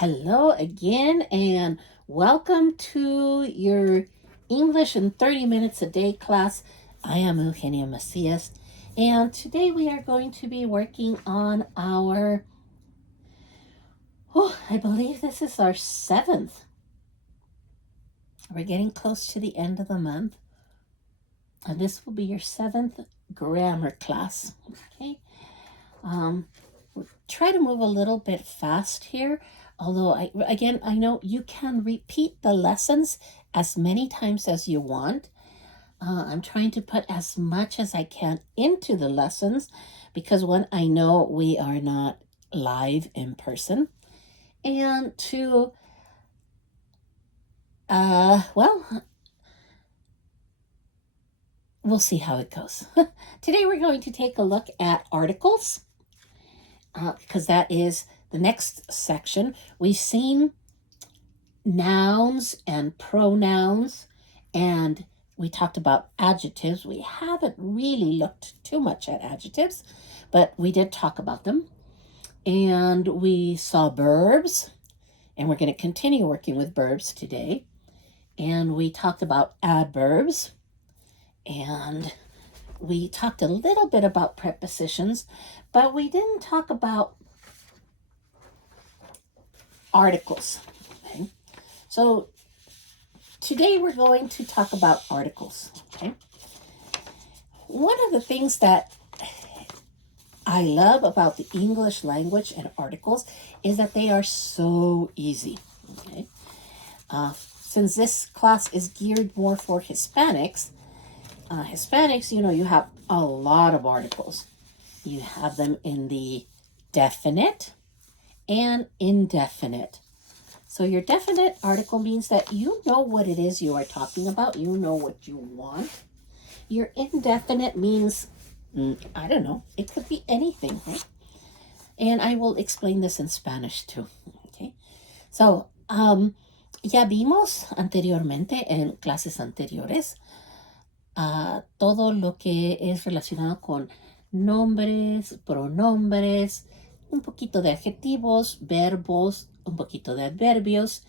Hello again, and welcome to your English in 30 minutes a day class. I am Eugenia Macias, and today we are going to be working on I believe this is our 7th. We're getting close to the end of the month, and this will be your 7th grammar class. Okay. Try to move a little bit fast here. Although, I know you can repeat the lessons as many times as you want. I'm trying to put as much as I can into the lessons because when I know we are not live in person. And to, we'll see how it goes. Today we're going to take a look at articles because that is the next section. We've seen nouns and pronouns, and we talked about adjectives. We haven't really looked too much at adjectives, but we did talk about them. And we saw verbs, and we're going to continue working with verbs today. And we talked about adverbs, and we talked a little bit about prepositions, but we didn't talk about articles. Okay? So today we're going to talk about articles. Okay? One of the things that I love about the English language and articles is that they are so easy. Okay? Since this class is geared more for Hispanics, you have a lot of articles. You have them in the definite and indefinite. So your definite article means that you know what it is you are talking about. You know what you want. Your indefinite means, I don't know, it could be anything, right? And I will explain this in Spanish too. Okay. So, ya vimos anteriormente en clases anteriores todo lo que es relacionado con nombres, pronombres, un poquito de adjetivos, verbos, un poquito de adverbios.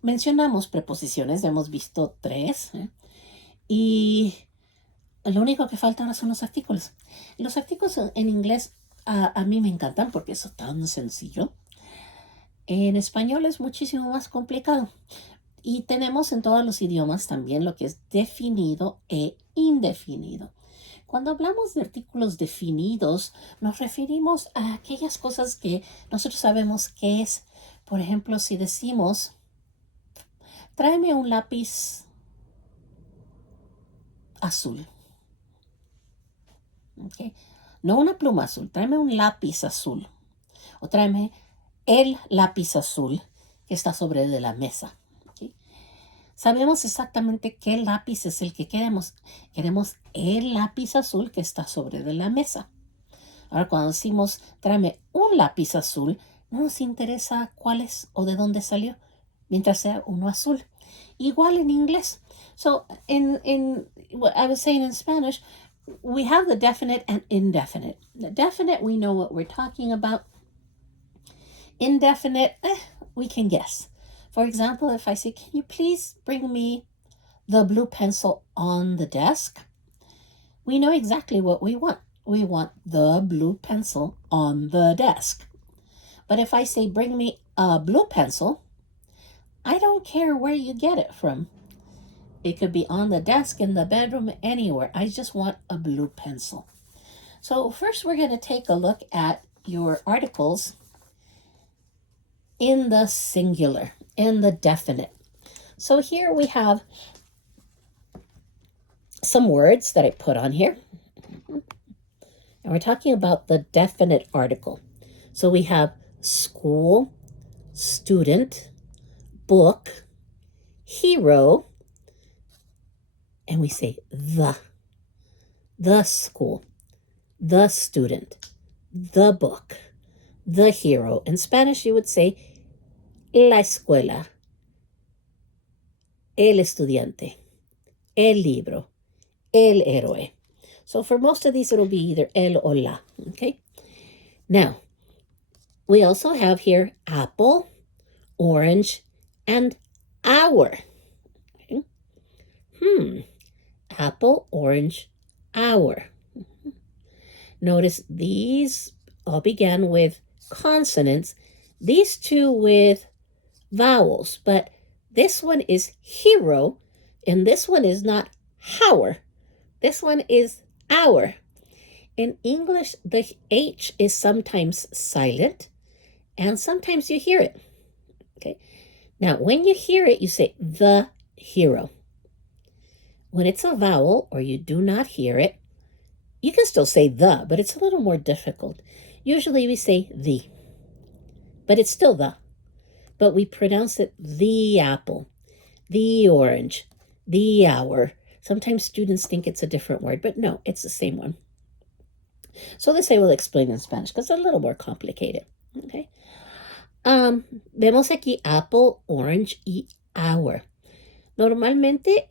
Mencionamos preposiciones, hemos visto 3. Y lo único que falta ahora son los artículos. Los artículos en inglés a mí me encantan porque es tan sencillo. En español es muchísimo más complicado. Y tenemos en todos los idiomas también lo que es definido e indefinido. Cuando hablamos de artículos definidos, nos referimos a aquellas cosas que nosotros sabemos qué es. Por ejemplo, si decimos, tráeme un lápiz azul. Okay. No una pluma azul, tráeme un lápiz azul. O tráeme el lápiz azul que está sobre de la mesa. Okay. Sabemos exactamente qué lápiz es el que queremos. Queremos el lápiz azul que está sobre de la mesa. Ahora, cuando decimos tráeme un lápiz azul, no nos interesa cuál es o de dónde salió, mientras sea uno azul. Igual en inglés. So, in what I was saying in Spanish, we have the definite and indefinite. The definite, we know what we're talking about. Indefinite, we can guess. For example, if I say, can you please bring me the blue pencil on the desk? We know exactly what we want. We want the blue pencil on the desk. But if I say, bring me a blue pencil, I don't care where you get it from. It could be on the desk, in the bedroom, anywhere. I just want a blue pencil. So first we're going to take a look at your articles in the singular, in the definite. So here we have some words that I put on here. And we're talking about the definite article. So we have school, student, book, hero, and we say the school, the student, the book, the hero. In Spanish, you would say la escuela, el estudiante, el libro, el héroe. So for most of these, it'll be either el or la, okay? Now, We also have here apple, orange, and hour. Okay. Apple, orange, hour. Notice these all began with consonants, these two with vowels, but this one is hero, and this one is not hour. This one is hour. In English, the H is sometimes silent, and sometimes you hear it. Okay. Now, when you hear it, you say the hero. When it's a vowel or you do not hear it, you can still say the, but it's a little more difficult. Usually we say the, but it's still the. But we pronounce it the apple, the orange, the hour. Sometimes students think it's a different word, but no, it's the same one. So this I will explain in Spanish because it's a little more complicated. Okay. Vemos aquí apple, orange y hour. Normalmente,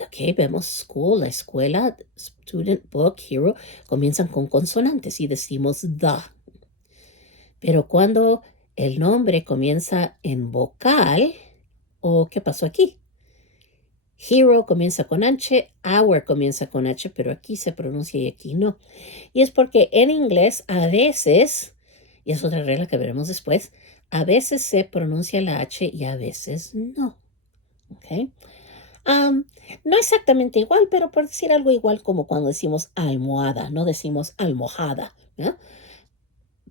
ok, vemos school, la escuela, student, book, hero, comienzan con consonantes y decimos the. Pero cuando el nombre comienza en vocal, ¿o qué pasó aquí? Hero comienza con H, hour comienza con H, pero aquí se pronuncia y aquí no. Y es porque en inglés a veces, y es otra regla que veremos después, a veces se pronuncia la H y a veces no. ¿Ok? No exactamente igual, pero por decir algo igual como cuando decimos almohada, no decimos almohada, ¿no?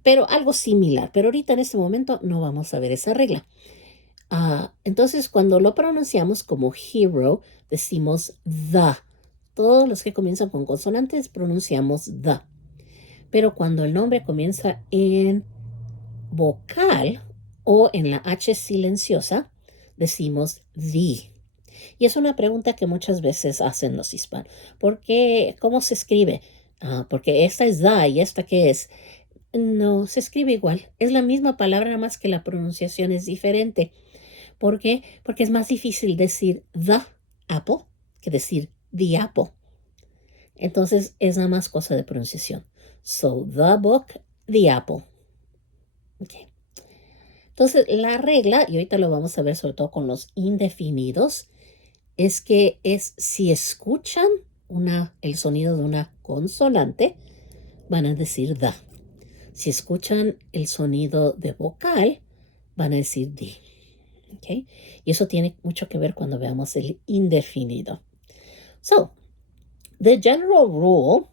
Pero algo similar. Pero ahorita en este momento no vamos a ver esa regla. Entonces, cuando lo pronunciamos como hero, decimos the. Todos los que comienzan con consonantes pronunciamos the. Pero cuando el nombre comienza en vocal o en la H silenciosa, decimos the. Y es una pregunta que muchas veces hacen los hispanos. ¿Por qué? ¿Cómo se escribe? Porque esta es the y esta ¿qué es? No, se escribe igual. Es la misma palabra, nada más que la pronunciación es diferente. ¿Por qué? Porque es más difícil decir the apple que decir the apple. Entonces es nada más cosa de pronunciación. So, the book, the apple. Okay. Entonces la regla, y ahorita lo vamos a ver sobre todo con los indefinidos, es que es si escuchan el sonido de una consonante, van a decir the. Si escuchan el sonido de vocal, van a decir the. Okay? Y eso tiene mucho que ver cuando veamos el indefinido. So, the general rule,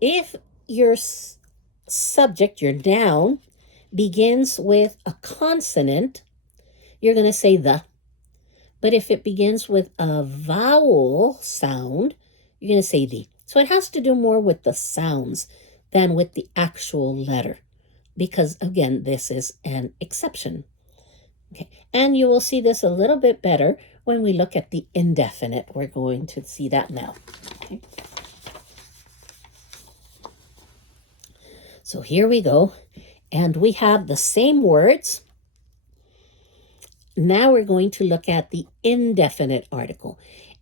if your subject, your noun, begins with a consonant, you're going to say the. But if it begins with a vowel sound, you're going to say the. So it has to do more with the sounds than with the actual letter. Because, again, this is an exception. Okay. And you will see this a little bit better when we look at the indefinite. We're going to see that now. Okay. So here we go. And we have the same words. Now we're going to look at the indefinite article.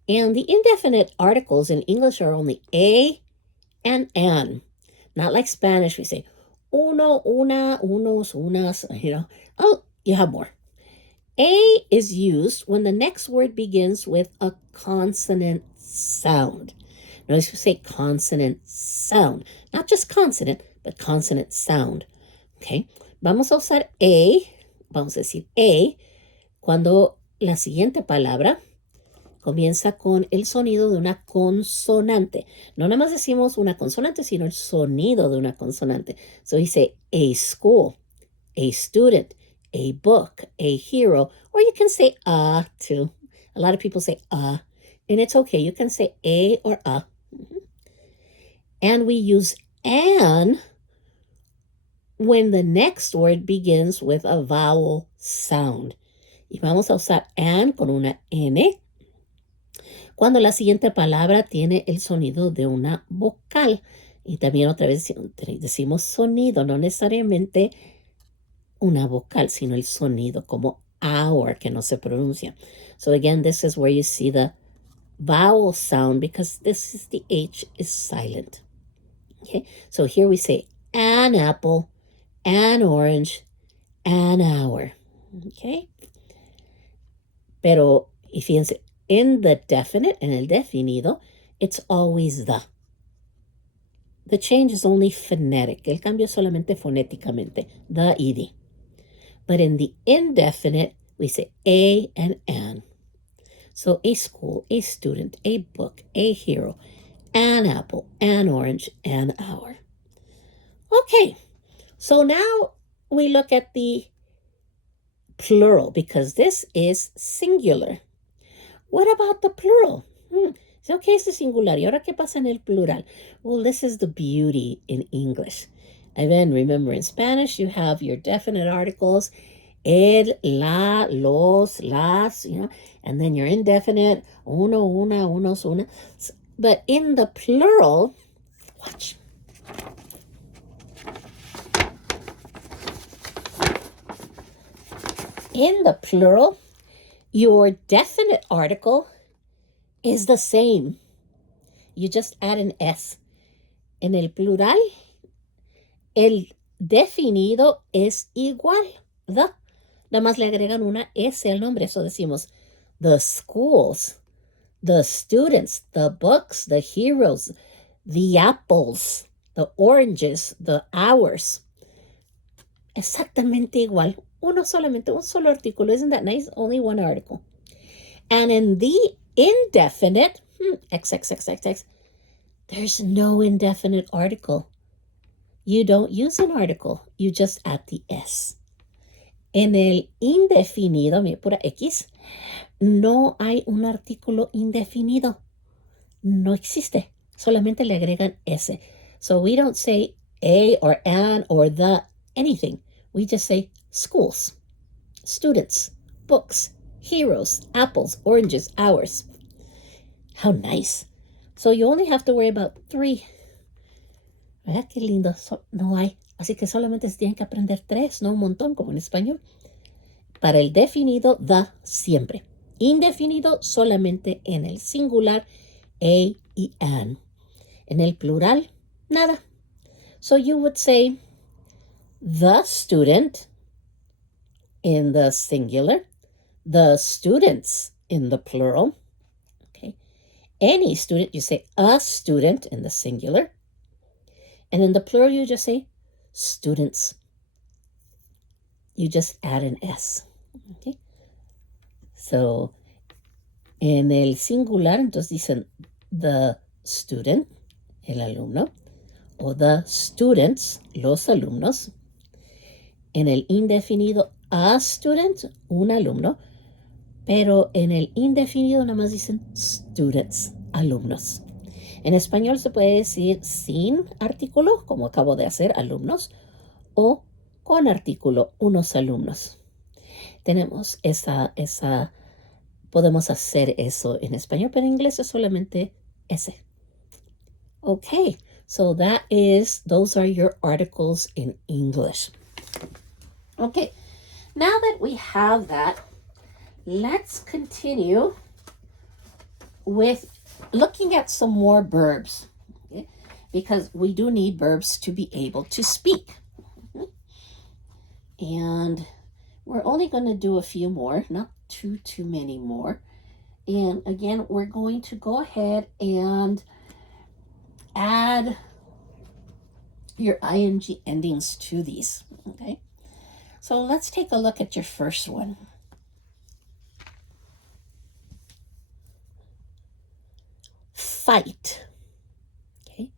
And the indefinite articles in English are only a and an. Not like Spanish, we say uno, una, unos, unas, Oh, you have more. A is used when the next word begins with a consonant sound. Notice we say consonant sound. Not just consonant, but consonant sound. Okay. Vamos a usar a, vamos a decir a, cuando la siguiente palabra comienza con el sonido de una consonante. No nada más decimos una consonante, sino el sonido de una consonante. So we say a school, a student, a book, a hero, or you can say too. A lot of people say and it's okay. You can say a or a. And we use an when the next word begins with a vowel sound. Y vamos a usar an con una N cuando la siguiente palabra tiene el sonido de una vocal. Y también otra vez decimos sonido, no necesariamente una vocal, sino el sonido como hour, que no se pronuncia. So again, this is where you see the vowel sound because the H is silent. Okay, so here we say an apple, an orange, an hour. Okay? Pero, y fíjense, in the definite, en el definido, it's always the. The change is only phonetic. El cambio es solamente fonéticamente. The y the. But in the indefinite, we say a and an. So a school, a student, a book, a hero, an apple, an orange, an hour. Okay, so now we look at the plural because this is singular. What about the plural? Okay, it's the singular. ¿Y ahora qué pasa en el plural? Well, this is the beauty in English. And then remember, in Spanish, you have your definite articles, el, la, los, las, and then your indefinite, uno, una, unos, una. But in the plural, watch. In the plural, your definite article is the same. You just add an S. En el plural, el definido es igual. The. Nada más le agregan una S al nombre. Eso decimos the schools, the students, the books, the heroes, the apples, the oranges, the hours. Exactamente igual. Un solo artículo. Isn't that nice? Only one article. And in the indefinite, XXXXX, there's no indefinite article. You don't use an article. You just add the S. En el indefinido, mira, pura X, no hay un artículo indefinido. No existe. Solamente le agregan S. So we don't say a or an or the anything. We just say schools, students, books, heroes, apples, oranges, hours. How nice. So you only have to worry about 3. ¿Verdad qué lindo? No hay. Así que solamente se tienen que aprender 3, no un montón como en español. Para el definido, the siempre. Indefinido solamente en el singular, a y an. En el plural, nada. So you would say the student in the singular, the students in the plural. Okay. Any student, you say a student in the singular. And in the plural, you just say students. You just add an S. Okay. So, en el singular, entonces dicen the student, el alumno, o the students, los alumnos. En el indefinido, a student, un alumno, pero en el indefinido nada más dicen students, alumnos. En español se puede decir sin artículo, como acabo de hacer, alumnos, o con artículo, unos alumnos. Tenemos podemos hacer eso en español, pero en inglés es solamente ese. Okay, so those are your articles in English. Okay, now that we have that, let's continue with looking at some more verbs, okay? Because we do need verbs to be able to speak. And we're only going to do a few more, not too many more. And again, we're going to go ahead and add your ing endings to these, okay? So let's take a look at your first one. Fight, okay?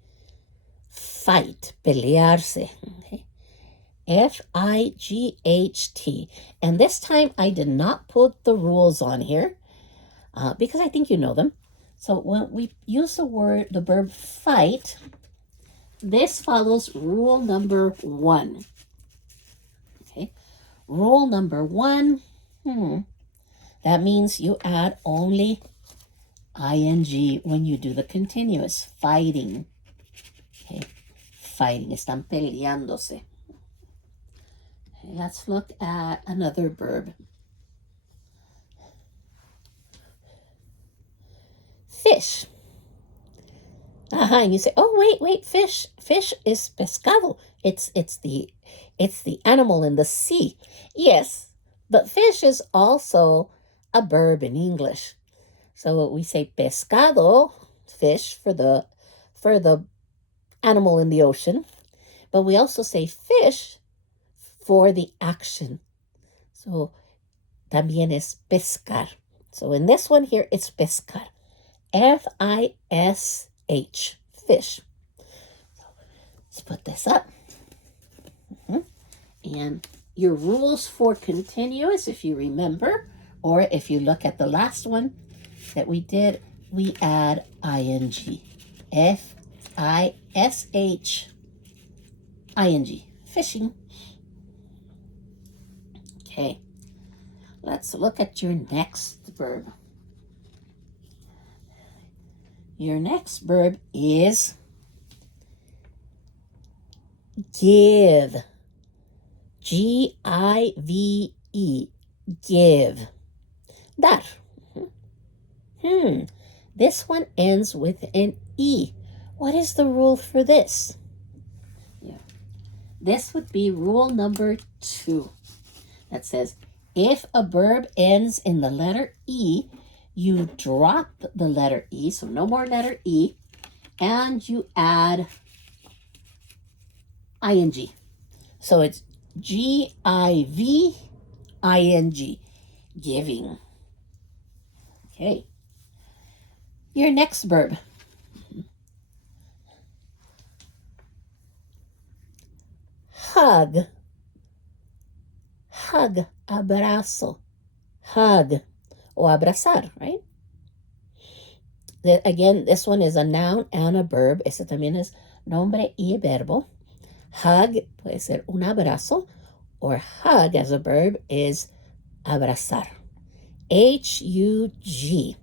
Fight, pelearse, okay? F-I-G-H-T. And this time I did not put the rules on here because I think you know them. So when we use the verb fight, this follows rule number 1. Okay, rule number 1, that means you add only ing when you do the continuous. Fighting. Okay, fighting. Están peleándose. Okay, let's look at another verb. Fish. And you say, oh, wait, fish. Fish is pescado. It's the animal in the sea. Yes, but fish is also a verb in English. So we say pescado, fish, for the animal in the ocean. But we also say fish for the action. So también es pescar. So in this one here, it's pescar. F-I-S-H, fish. So let's put this up. And your rules for continuous, if you remember, or if you look at the last one that we did, we add ing. F-I-S-H, ing, fishing. Okay, let's look at your next verb. Your next verb is give. G-I-V-E, give. Dar. This one ends with an E. What is the rule for this? Yeah. This would be rule number 2. That says, if a verb ends in the letter E, you drop the letter E, so no more letter E, and you add ing. So it's G-I-V-I-N-G, giving. Okay. Your next verb. Hug. Hug, abrazo. Hug, o abrazar, right? Again, this one is a noun and a verb. Este también es nombre y verbo. Hug puede ser un abrazo, or hug as a verb is abrazar. H-U-G.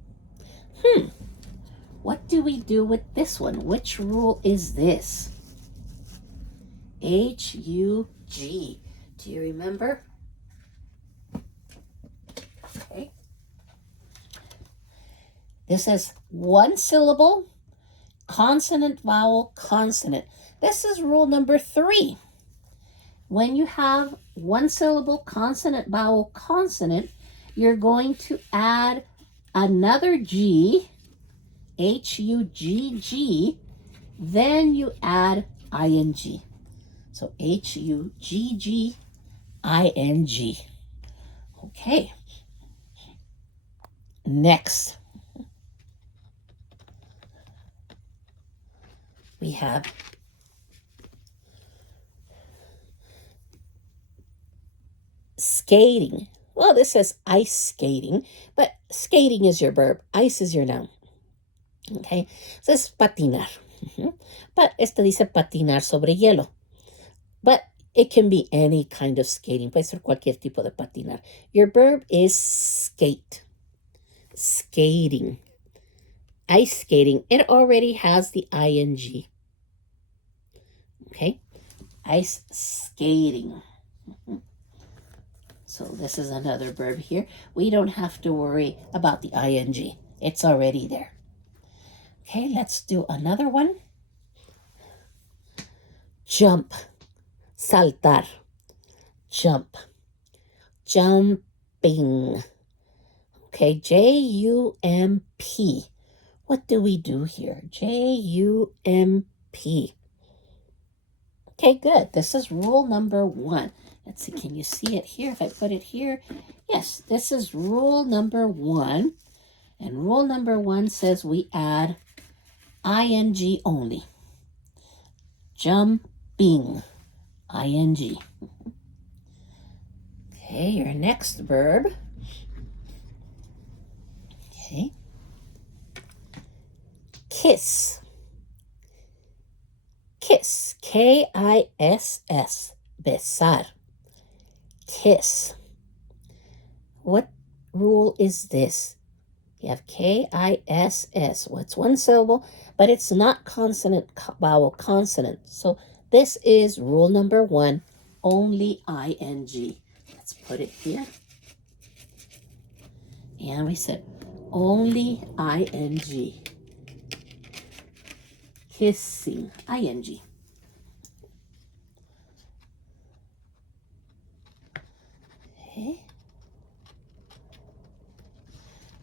What do we do with this one? Which rule is this? H-U-G. Do you remember? Okay. This is one syllable, consonant, vowel, consonant. This is rule number 3. When you have one syllable, consonant, vowel, consonant, you're going to add another G, H-U-G-G, then you add ing. So H-U-G-G-I-N-G. Okay. Next, we have skating. Well, this says ice skating, but skating is your verb. Ice is your noun. Okay, so es patinar. But este dice patinar sobre hielo. But it can be any kind of skating. Puede ser cualquier tipo de patinar. Your verb is skate. Skating. Ice skating. It already has the ing. Okay, ice skating. So this is another verb here. We don't have to worry about the ing. It's already there. Okay, let's do another one. Jump. Saltar. Jump. Jumping. Okay, J-U-M-P. What do we do here? J-U-M-P. Okay, good. This is rule number 1. Let's see, can you see it here? If I put it here. Yes, this is rule number 1. And rule number 1 says we add ing only. Jumping. Ing. Okay, your next verb. Okay. Kiss. Kiss. K-I-S-S. Besar. Kiss. What rule is this? You have K-I-S-S. Well, it's one syllable, but it's not consonant, vowel, consonant. So this is rule number 1, only ing. Let's put it here. And we said only ing. kissing, ing. Okay.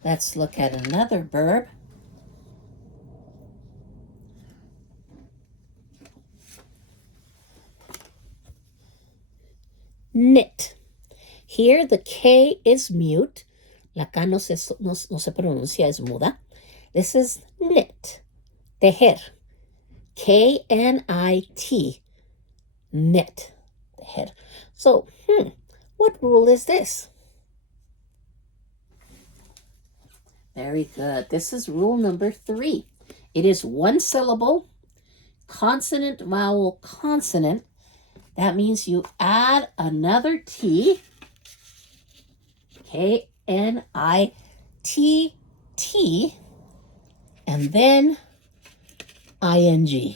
Let's look at another verb. Knit. Here the K is mute. La K no se pronuncia, es muda. This is knit. Tejer. K-N-I-T. Knit. Tejer. So, what rule is this? Very good. This is rule number 3. It is one syllable, consonant, vowel, consonant. That means you add another T, K-N-I-T-T, and then ing,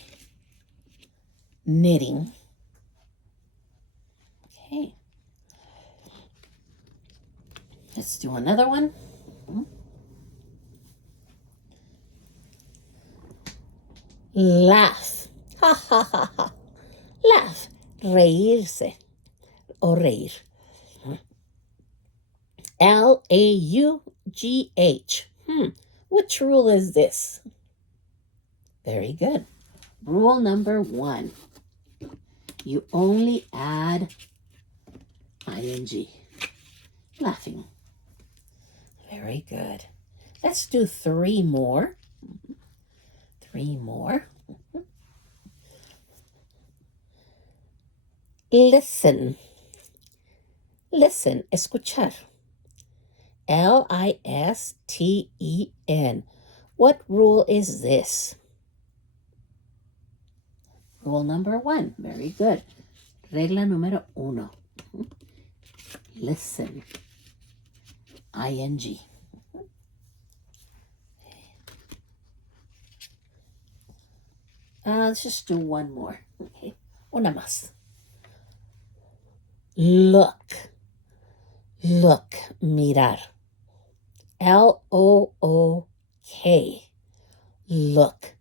knitting. Okay. Let's do another one. Laugh. Ha ha ha ha. Laugh. Reírse o reír. L-A-U-G-H. Which rule is this? Very good. Rule number 1. You only add ing. Laughing. Very good. Let's do 3 more. 3 more. Listen. Listen, escuchar. L-I-S-T-E-N. What rule is this? Rule number 1. Very good. Regla número 1. Listen. ing. Let's just do 1 more. Okay. Una más. Look. Look. Mirar. L-O-O-K. Look.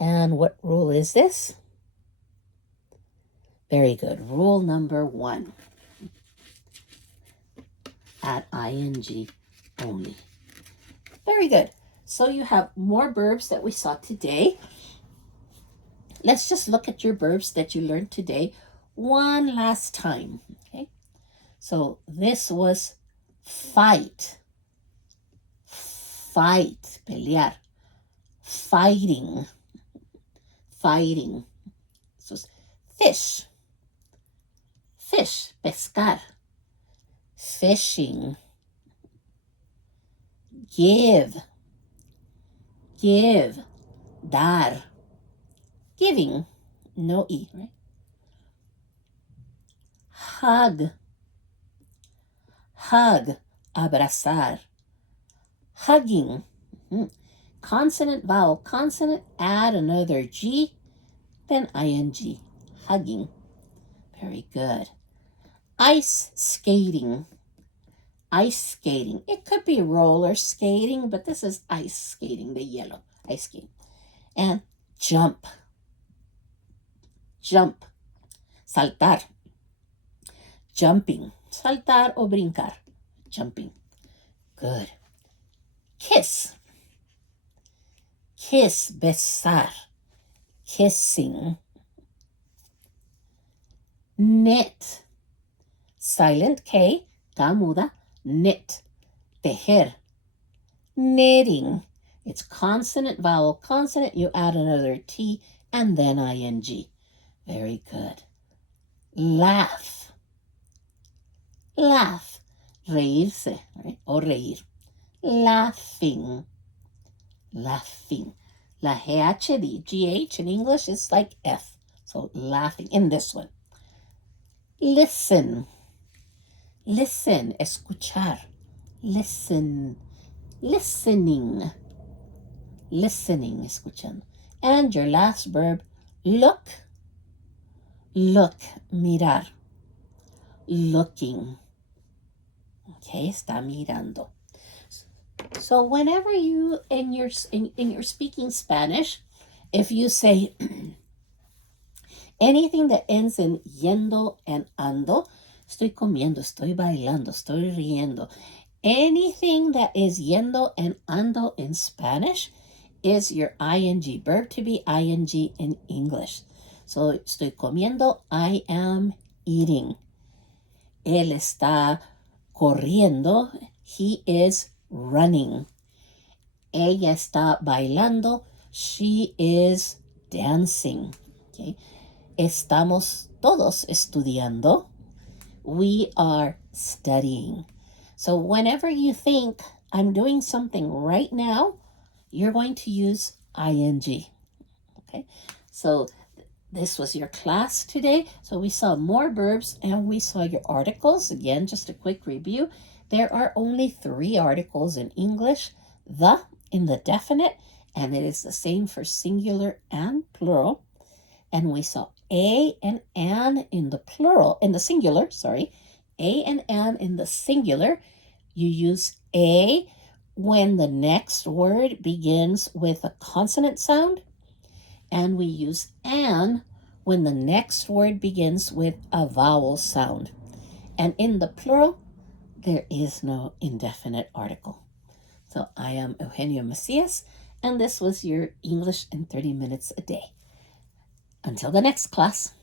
And what rule is this? Very good. Rule number 1. Add ing only. Very good. So you have more verbs that we saw today. Let's just look at your verbs that you learned today one last time. Okay. So this was fight. Fight. Pelear. Fighting. Fighting. So fish. Fish. Pescar. Fishing. Give. Give. Dar. Giving. No E, right? Hug. Hug. Abrazar. Hugging. Consonant, vowel, consonant, add another G, then ing. Hugging. Very good. Ice skating. Ice skating. It could be roller skating, but this is ice skating, the yellow. Ice skating. And jump. Jump. Saltar. Jumping. Saltar o brincar. Jumping. Good. Kiss. Kiss. Besar. Kissing. Knit. Silent K. K muda. Knit. Tejer. Knitting. It's consonant, vowel, consonant. You add another T and then ing. Very good. Laugh. Laugh. Reírse, right? O reír. Laughing. Laughing. La GH in English is like F. So laughing in this one. Listen. Listen. Escuchar. Listen. Listening. Listening. Escuchando. And your last verb, look. Look. Mirar. Looking. Okay, está mirando. So whenever you in your speaking Spanish if you say anything that ends in yendo and ando, estoy comiendo, estoy bailando, estoy riendo. Anything that is yendo and ando in Spanish is your ing, verb to be ing in English. So, estoy comiendo, I am eating. Él está corriendo, he is running. Ella está bailando, she is dancing. Okay? Estamos todos estudiando, we are studying. So whenever you think I'm doing something right now, you're going to use ing. Okay? So this was your class today. So we saw more verbs and we saw your articles. Again, just a quick review. There are only 3 articles in English. The in the definite, and it is the same for singular and plural. And we saw a and an in the plural, in the singular, sorry. A and an in the singular. You use a when the next word begins with a consonant sound. And we use an when the next word begins with a vowel sound. And in the plural, there is no indefinite article. So I am Eugenio Macias, and this was your English in 30 minutes a day. Until the next class.